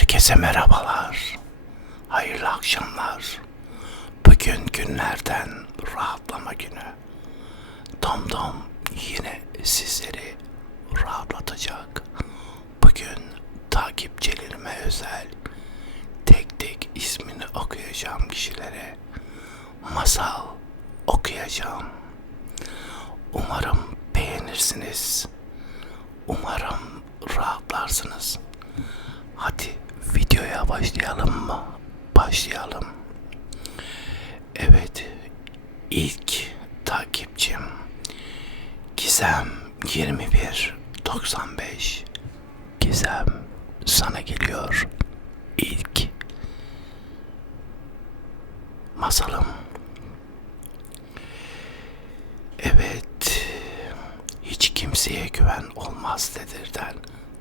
Herkese merhabalar. Hayırlı akşamlar. Bugün günlerden rahatlama günü. Tom Tom yine sizleri rahatlatacak. Bugün takipçilerime özel tek tek ismini okuyacağım kişilere masal okuyacağım. Umarım beğenirsiniz. Umarım rahatlarsınız. Hadi videoya başlayalım mı? Başlayalım. Evet, ilk takipçim Gizem 2195. Gizem sana geliyor. İlk masalım. Evet, hiç kimseye güven olmaz dedirden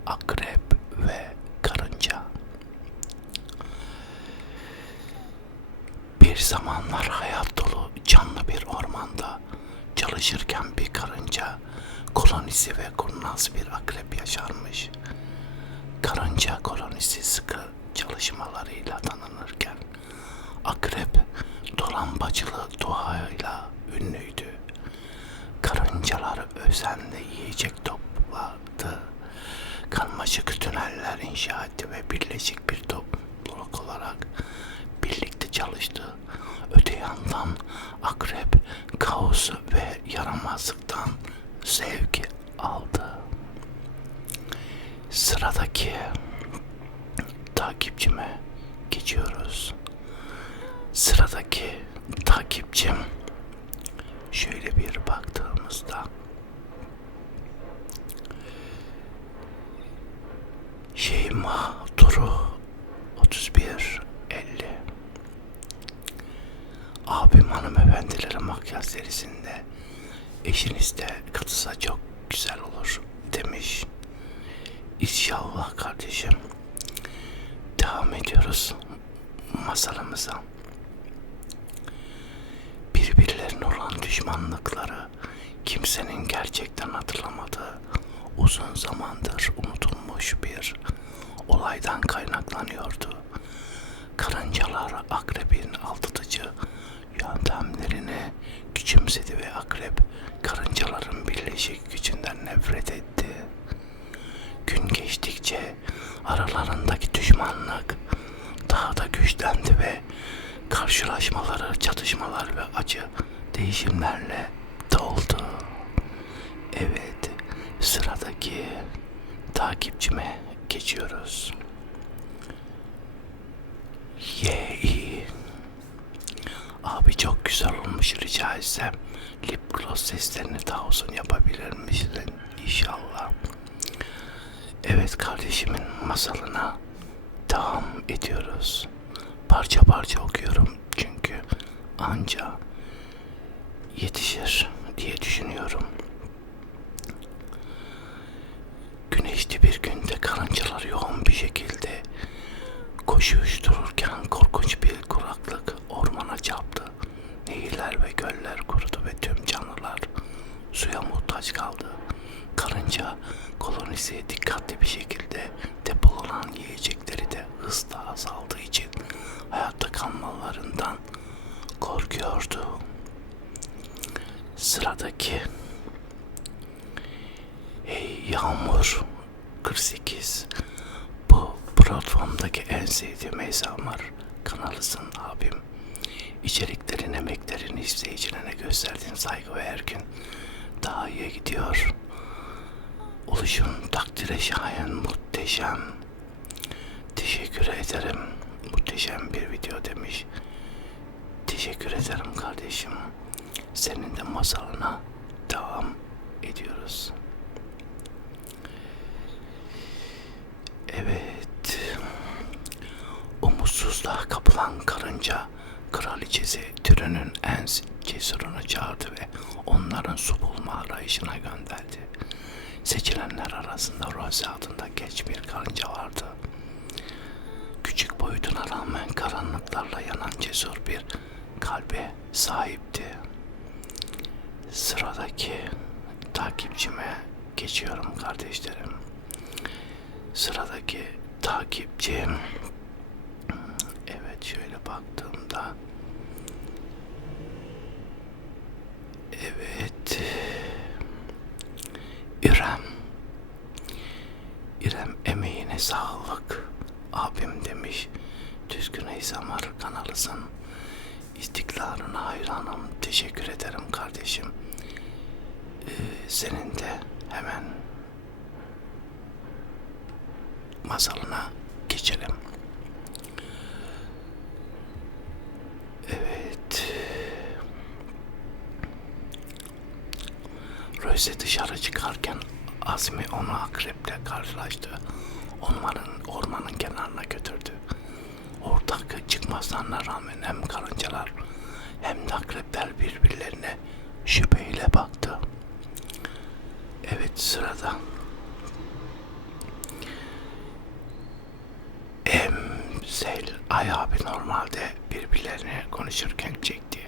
akrep ve karınca. Bir zamanlar hayat dolu canlı bir ormanda çalışırken bir karınca, kolonisi ve kurnaz bir akrep yaşarmış. Karınca kolonisi sıkı çalışmalarıyla tanınırken, akrep dolambacılı duayla ünlüydü. Karıncalar özenle yiyecek topladı. Karmaşık tüneller inşa etti ve birleşik bir topluluk olarak çalıştı. Öte yandan akrep kaosu ve yaramazlıktan zevk aldı. Sıradaki takipçime geçiyoruz. Sıradaki takipçim şöyle bir baktığımızda Şeyma Duru 31 Abim hanımefendilere makyaj serisinde eşiniz de katılsa çok güzel olur demiş. İnşallah kardeşim. Devam ediyoruz masalımıza. Birbirlerine olan düşmanlıkları kimsenin gerçekten hatırlamadığı uzun zamandır unutulmuş bir olaydan kaynaklanıyordu. Karıncalar akrebin aldatıcı yöntemlerini küçümsedi ve akrep karıncaların birleşik gücünden nefret etti. Gün geçtikçe aralarındaki düşmanlık daha da güçlendi ve karşılaşmaları, çatışmalar ve acı değişimlerle doldu. Evet, sıradaki takipçime geçiyoruz. Yey. Abi çok güzel olmuş rica etsem. Lip gloss seslerini daha uzun yapabilir misin inşallah. Evet kardeşimin masalına devam ediyoruz. Parça parça okuyorum çünkü anca yetişir diye düşünüyorum. Güneşli bir günde karıncalar yoğun bir şekilde koşuştururken kolonisi dikkatli bir şekilde depolanan yiyecekleri de hızla azaldığı için hayatta kalmalarından korkuyordu. Sıradaki Hey Yağmur 48 Bu platformdaki en sevdiğim ASMR kanalısın abim. İçeriklerin, emeklerin, izleyicilerine gösterdiğin saygı ve her gün daha iyi gidiyor. Oluşun takdire şayan muhteşem. Teşekkür ederim. Muhteşem bir video demiş. Teşekkür ederim kardeşim. Senin de masalına devam ediyoruz. Evet. Umutsuzluğa kapılan karınca kraliçesi türünün en cesurunu çağırdı ve onların su bulma arayışına gönderdi. Seçilenler arasında Rose adında genç bir karınca vardı. Küçük boyutuna rağmen karanlıklarla yanan cesur bir kalbe sahipti. Sıradaki takipçime geçiyorum kardeşlerim. Sıradaki takipçim. Evet şöyle baktığımda. Evet. İrem. İrem emeğine sağlık. Abim demiş. Düzgün Eysamar kanalısın. İstiklalına hayranım. Teşekkür ederim kardeşim. Ee, senin de hemen masalına geçelim. Evet. Rose dışarı çıkarken Azmi onu akreple karşılaştı. Onların ormanın kenarına götürdü. Orada çıkmaslarına rağmen hem karıncalar hem de akrepler birbirlerine şüpheyle baktı. Evet sırada Emsel Ay abi normalde birbirlerine konuşurken çekti.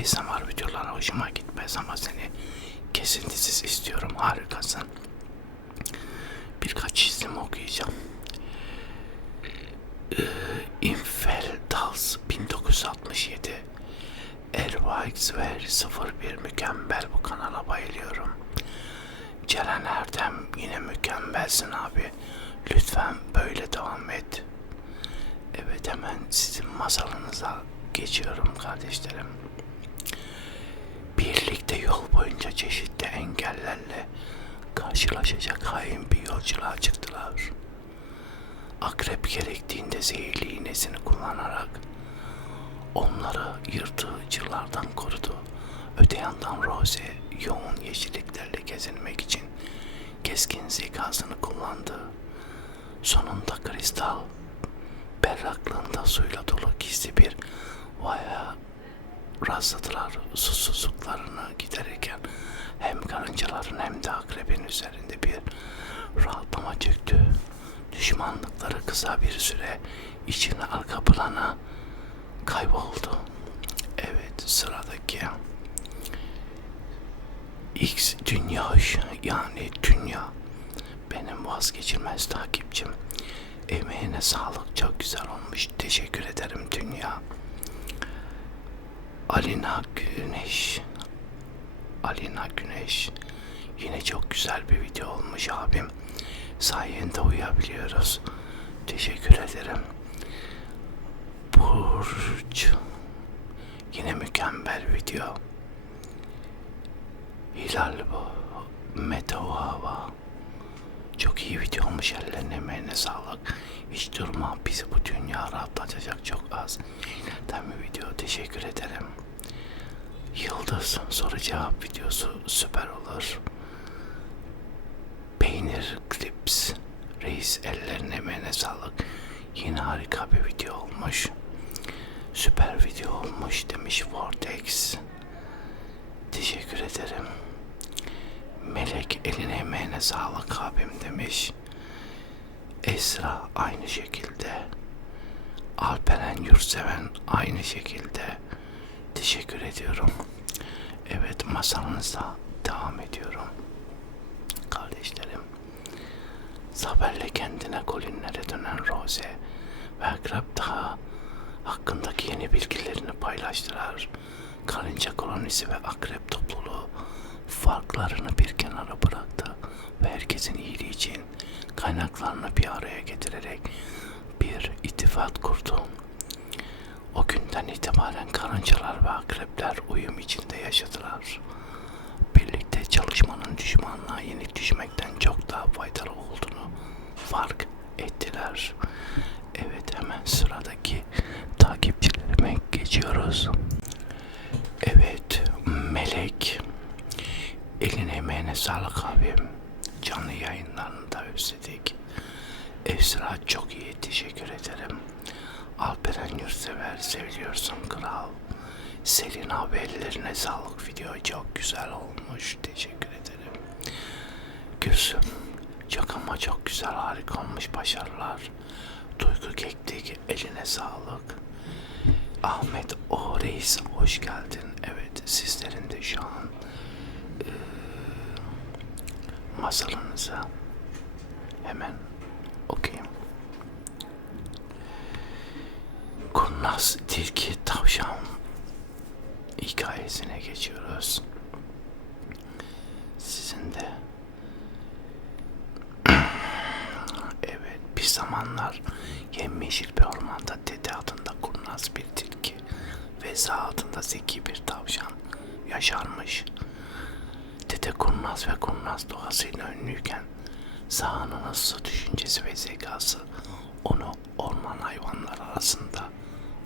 ASMR videoları hoşuma gitmez ama seni kesintisiz istiyorum. Harikasın. Birkaç çizim okuyacağım. Ee, Infeldals 1967 Ervax ve 01 mükemmel bu kanala bayılıyorum. Ceren Erdem yine mükemmelsin abi. Lütfen böyle devam et. Evet hemen sizin masalınıza geçiyorum kardeşlerim. Birlikte yol boyunca çeşitli engellerle karşılaşacak hain bir yolculuğa çıktılar. Akrep gerektiğinde zehirli iğnesini kullanarak onları yırtıcılardan korudu. Öte yandan Rose yoğun yeşilliklerle gezinmek için keskin zekasını kullandı. Sonunda kristal berraklığında suyla dolu gizli bir vaya rastladılar. Susuzluklarını giderirken hem karıncaların hem de akrebin üzerinde bir rahatlama çöktü. Düşmanlıkları kısa bir süre içine arka plana kayboldu. Evet sıradaki X Dünya yani Dünya benim vazgeçilmez takipçim. Emeğine sağlık çok güzel olmuş. Teşekkür ederim Dünya. Alina Güneş. Alina Güneş. Yine çok güzel bir video olmuş abim. Sayende uyuyabiliyoruz. Teşekkür ederim. Burç. Yine mükemmel video. Hilal bu. Meteo hava. Çok iyi video olmuş ellerine emeğine sağlık. Hiç durma bizi bu dünya rahatlatacak çok az. Yayınlardan bir video teşekkür ederim. Yıldız soru cevap videosu süper olur. Peynir Clips. Reis ellerine emeğine sağlık. Yine harika bir video olmuş. Süper video olmuş demiş Vortex. Teşekkür ederim. Melek eline emeğine sağlık abim demiş. Esra aynı şekilde. Alperen Yurtseven aynı şekilde. Teşekkür ediyorum. Evet masalınıza devam ediyorum. Kardeşlerim. Zaferle kendine kolinlere dönen Rose ve Akrep daha hakkındaki yeni bilgilerini paylaştılar. Karınca kolonisi ve akrep topluluğu farklarını bir kenara bıraktı ve herkesin iyiliği için kaynaklarını bir araya getirerek bir ittifak kurdu. O günden itibaren karıncalar ve akrepler uyum içinde yaşadılar. Birlikte çalışmanın düşmanlığa yenik düşmekten çok daha faydalı olduğunu fark ettiler. Evet hemen sıradaki takipçilerime geçiyoruz. Evet Melek eline emeğine sağlık abim. Canlı yayınlarını da özledik. Esra çok iyi teşekkür ederim. Alperen Yurtsever seviliyorsun kral. Selin abi ellerine sağlık video çok güzel olmuş. Teşekkür ederim. Gülsüm çok ama çok güzel harika olmuş başarılar. Duygu Keklik eline sağlık. Ahmet O Reis hoş geldin. Evet sizlerin de şu an masalınıza hemen okuyayım. Kurnaz Tilki Tavşan hikayesine geçiyoruz. Sizin de evet bir zamanlar yemyeşil bir ormanda dede adında kurnaz bir tilki ve sağ adında zeki bir tavşan yaşarmış. Dede kurnaz ve kurnaz doğasıyla ünlüyken Sağının hızlı düşüncesi ve zekası onu orman hayvanlar arasında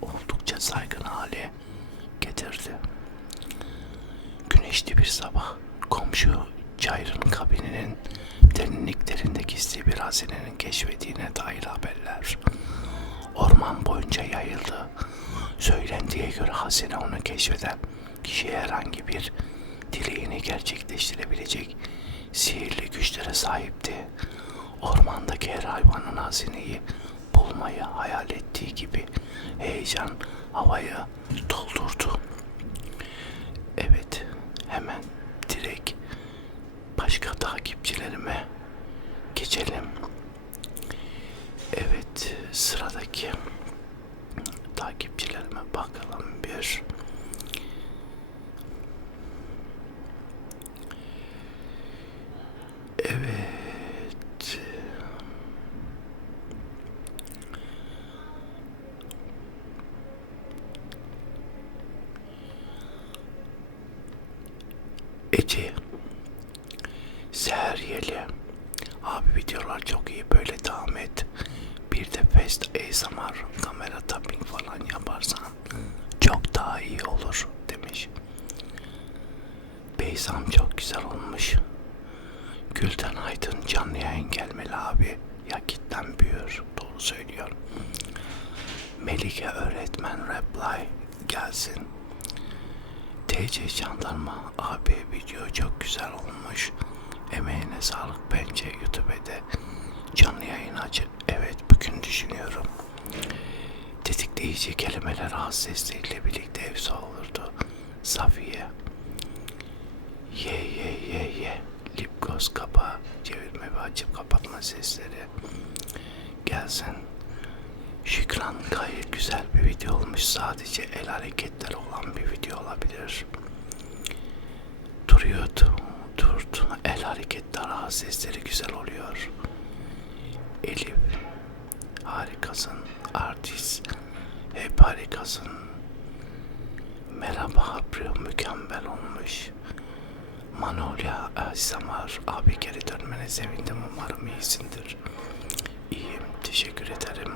oldukça saygın hale getirdi. Güneşli bir sabah komşu Cayr'ın kabininin derinliklerinde gizli bir hazinenin keşfettiğine dair haberler orman boyunca yayıldı. Söylendiğe göre hazine onu keşfeden kişi herhangi bir dileğini gerçekleştirebilecek sihirli güçlere sahipti. Ormandaki her hayvanın hazineyi bulmayı hayal ettiği gibi heyecan havayı doldurdu. Evet, hemen direkt başka takipçilerime geçelim. Evet, sıradaki takipçilerime bakalım bir. Evet. Ece. Seher Yeli. Abi videolar çok iyi böyle devam et. Bir de Fast ASMR kamera tapping falan yaparsan çok daha iyi olur demiş. Beyzam çok güzel olmuş. Gülden Aydın canlı yayın gelmeli abi. Ya kitlen büyür. Doğru söylüyor. Melike öğretmen reply gelsin. TC Jandarma abi video çok güzel olmuş. Emeğine sağlık bence YouTube'da canlı yayın açık. Evet bugün düşünüyorum. Tetikleyici kelimeler ağız sesleriyle birlikte evsa olurdu. Safiye. Ye ye ye ye. Lip gloss kapa. Çevirme ve açıp kapatma sesleri. Gelsin. Şükran gayet güzel bir video olmuş. Sadece el hareketleri olan bir video olabilir. Duruyordu. Durdu. El hareketleri ağız sesleri güzel oluyor. Elif. Harikasın. Artist. Hep harikasın. Merhaba Aprio mükemmel olmuş. Manolya Samar abi geri dönmene sevindim umarım iyisindir. İyiyim teşekkür ederim.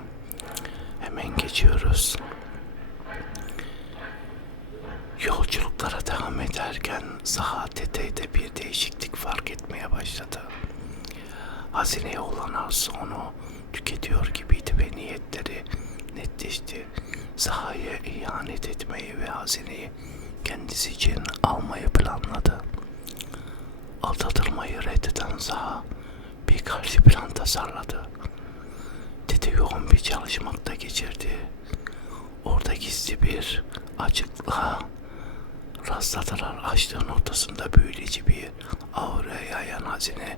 Hemen geçiyoruz. Yolculuklara devam ederken Zaha Tete'de bir değişiklik fark etmeye başladı. Hazineye olan arzusu onu tüketiyor gibiydi ve niyetleri netleşti. Zaha'ya ihanet etmeyi ve hazineyi kendisi için almayı planladı. Aldatılmayı reddeden Zaha bir karşı plan tasarladı. Dede yoğun bir çalışmakta geçirdi. Orada gizli bir açıklığa rastladılar. Açlığın ortasında büyüleyici bir aura yayan hazine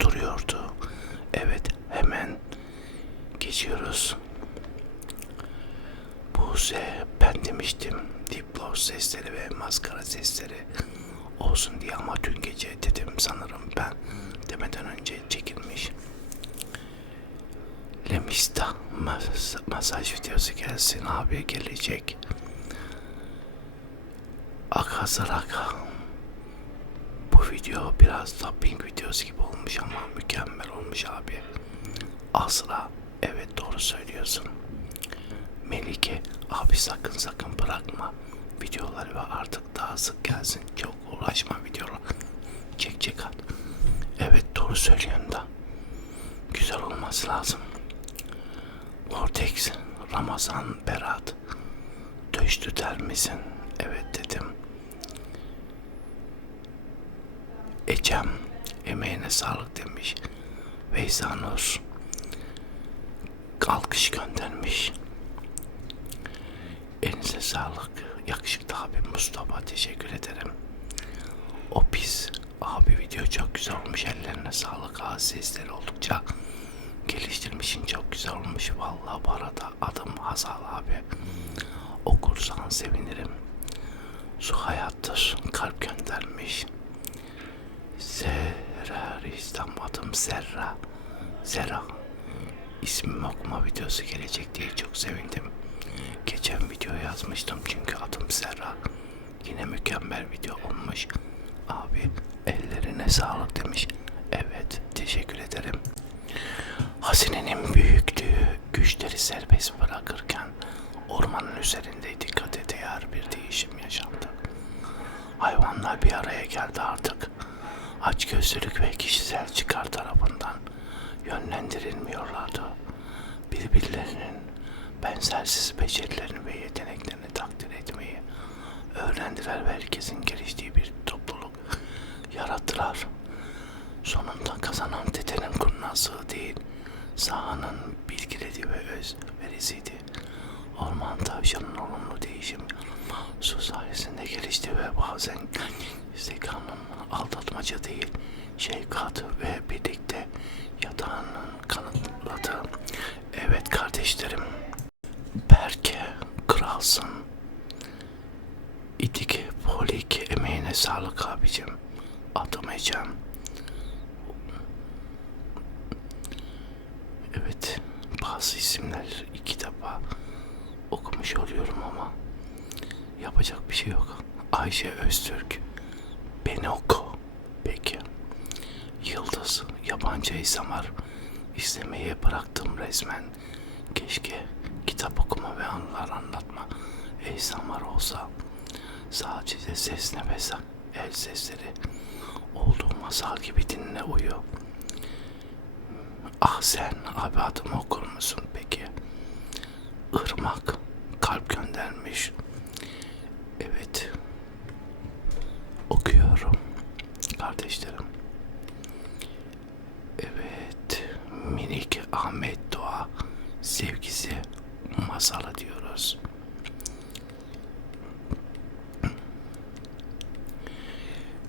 duruyordu. Evet hemen geçiyoruz. Buse ben demiştim diplo sesleri ve maskara sesleri olsun diye ama dün gece dedim sanırım ben demeden önce çekilmiş. Lemista mas masaj videosu gelsin abi gelecek. Aka. Bu video biraz tapping videosu gibi olmuş ama mükemmel olmuş abi. Asla evet doğru söylüyorsun. Melike abi sakın sakın bırakma. Videoları ve artık daha sık gelsin. Çok uğraşma videolar. Çek çek at. Evet doğru söylüyorsun da. Güzel olması lazım. Vortex, Ramazan, Berat. Döştü der misin? Evet dedim. Ecem, emeğine sağlık demiş. Veysa Nur, alkış göndermiş. Elinize sağlık. Yakışıklı abi Mustafa teşekkür ederim. O pis abi video çok güzel olmuş. Ellerine sağlık. Ağız sesleri oldukça geliştirmişsin çok güzel olmuş. Vallahi bu arada adım Hazal abi. Okursan sevinirim. Su hayattır. Kalp göndermiş. Serra İslam adım Serra. Serra. İsmimi okuma videosu gelecek diye çok sevindim. Geçen video yazmıştım çünkü adım Serra. Yine mükemmel video olmuş. Abi ellerine sağlık demiş. Evet teşekkür ederim. Hazinenin büyüklüğü güçleri serbest bırakırken ormanın üzerinde dikkate değer bir değişim yaşandı. Hayvanlar bir araya geldi artık. Açgözlülük ve kişisel çıkar tarafından yönlendirilmiyorlardı. Birbirlerinin benzersiz becerilerini ve yeteneklerini takdir etmeyi öğrendiler ve herkesin geliştiği bir topluluk yarattılar. Sonunda kazanan tetenin kurnazlığı değil, sahanın bilgilediği ve özverisiydi. Orman tavşanın olumlu değişim su sayesinde gelişti ve bazen zekanın aldatmaca değil, şefkat ve birlikte yatağının kanıtladı. Evet kardeşlerim, Berke kralsın. İdik, polik, emeğine sağlık abicim. Ecem. Evet, bazı isimler iki defa okumuş oluyorum ama yapacak bir şey yok. Ayşe Öztürk. Peki. Yıldız, yabancı İsamar, izlemeyi bıraktım resmen. Keşke kitap okuma ve anılar anlatma İsamar olsa. Sadece ses nefes, el sesleri olduğu masal gibi dinle uyu. Ah sen abi adımı okur musun peki? Irmak kalp göndermiş. Evet. Okuyorum. Kardeşlerim. Evet. Minik Ahmet Doğa sevgisi masalı diyoruz.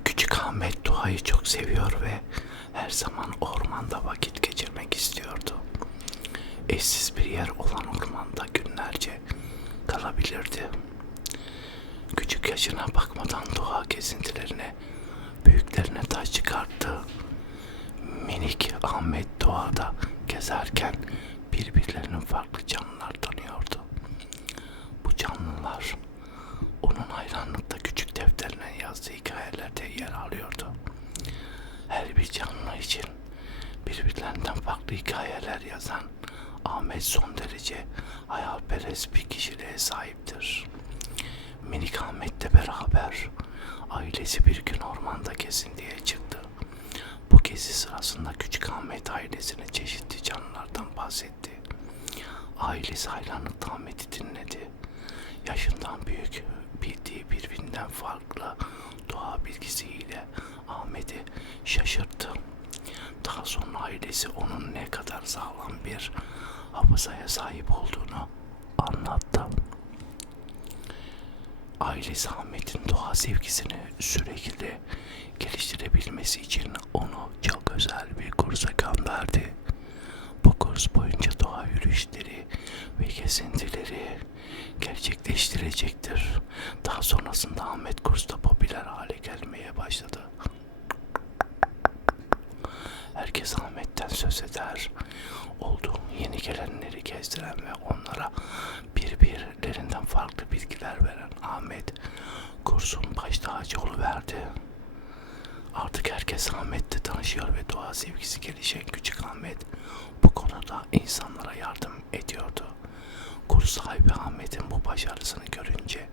Küçük Ahmet doğayı çok seviyor ve her zaman ormanda vakit geçirmek istiyordu. Eşsiz bir yer olan ormanda günlerce kalabilirdi. Küçük yaşına bakmadan doğa gezintilerine, büyüklerine taş çıkarttı. Minik Ahmet doğada gezerken birbirlerinin farklı canlılar tanıyordu. Bu canlılar onun hayranlıkla küçük defterine yazdığı hikayelerde yer alıyordu. Her bir canlı için birbirlerinden farklı hikayeler yazan Ahmet son derece hayalperest bir kişiliğe sahiptir. Minik Ahmet'le beraber ailesi bir gün ormanda gezintiye çıktı. Bu gezi sırasında küçük Ahmet ailesine çeşitli canlılardan bahsetti. Ailesi hayranlıkla Ahmet'i dinledi. Yaşından büyük bildiği birbirinden farklı doğa bilgisiyle Ahmet'i şaşırttı. Daha sonra ailesi onun ne kadar sağlam bir hafızaya sahip olduğunu anlattı. Ailesi Ahmet'in doğa sevgisini sürekli geliştirebilmesi için onu çok özel bir kursa gönderdi. Bu kurs boyunca doğa yürüyüşleri ve gezintileri gerçekleştirecektir. Daha sonrasında Ahmet kursta popüler hale gelmeye başladı. Herkes Ahmet'ten söz eder. Oldu yeni gelenleri gezdiren ve onlara birbirlerinden farklı bilgiler veren Ahmet kursun baş tacı verdi. Artık herkes Ahmet'le tanışıyor ve doğa sevgisi gelişen küçük Ahmet bu konuda insanlara yardım ediyordu. Kurs sahibi Ahmet'in bu başarısını görünce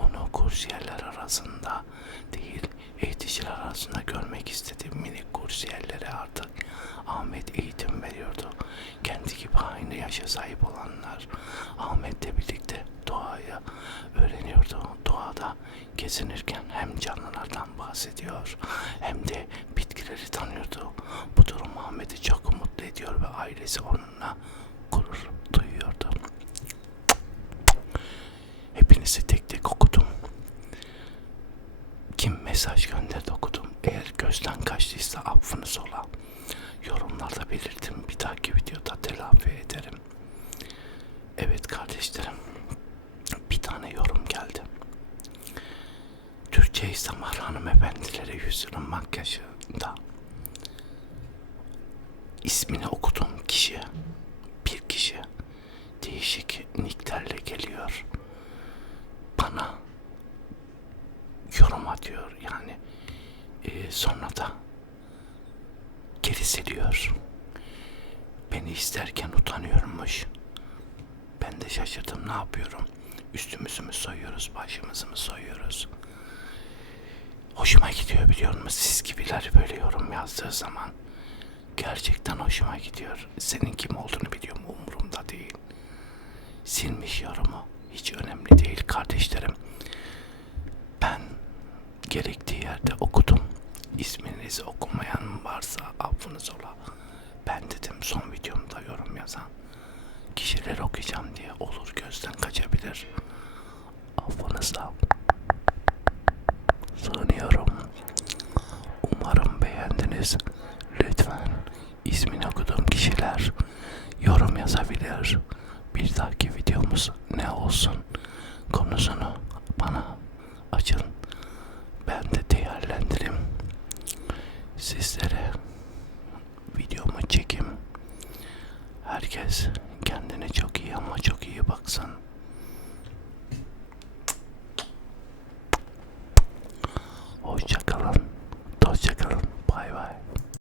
onu kursiyerler arasında değil eğiticiler arasında görmek istedi. Minik kursiyerlere artık Ahmet eğitim veriyordu. Kendi gibi aynı yaşa sahip olanlar Ahmet'le birlikte doğayı öğreniyordu. Doğada gezinirken hem canlılardan bahsediyor hem de bitkileri tanıyordu. Bu durum Ahmet'i çok mutlu ediyor ve ailesi onunla gurur duyuyordu. Hepinizi tek tek okudum. Kim mesaj gönderdi okudum. Eğer gözden kaçtıysa affınız ola. Yorumlarda belirtin. Bir dahaki videoda Evet kardeşlerim. Bir tane yorum geldi. Türkçe İslamar hanımefendilere yüzünün makyajında ismini okuduğum kişi bir kişi değişik nicklerle geliyor. Bana atıyor yani e, sonra da geri siliyor. Beni isterken utanıyormuş. Ben de şaşırdım ne yapıyorum? Üstümüzü mü soyuyoruz, başımızı mı soyuyoruz? Hoşuma gidiyor biliyor musun? Siz gibiler böyle yorum yazdığı zaman. Gerçekten hoşuma gidiyor. Senin kim olduğunu biliyorum umurumda değil. Silmiş yorumu. Hiç önemli değil kardeşlerim. Ben gerektiği yerde okudum. İsminizi okumayan varsa affınız ola. Ben dedim son videomda yorum yazan kişileri okuyacağım diye olur gözden kaçabilir. Affınızla sığınıyorum. Umarım beğendiniz. Lütfen ismini okuduğum kişiler yorum yazabilir. Bir dahaki videomuz ne olsun konusunu bana açın. Ben de değerlendirim. Sizlere videomu çekim. Herkes kendine çok iyi ama çok iyi baksın.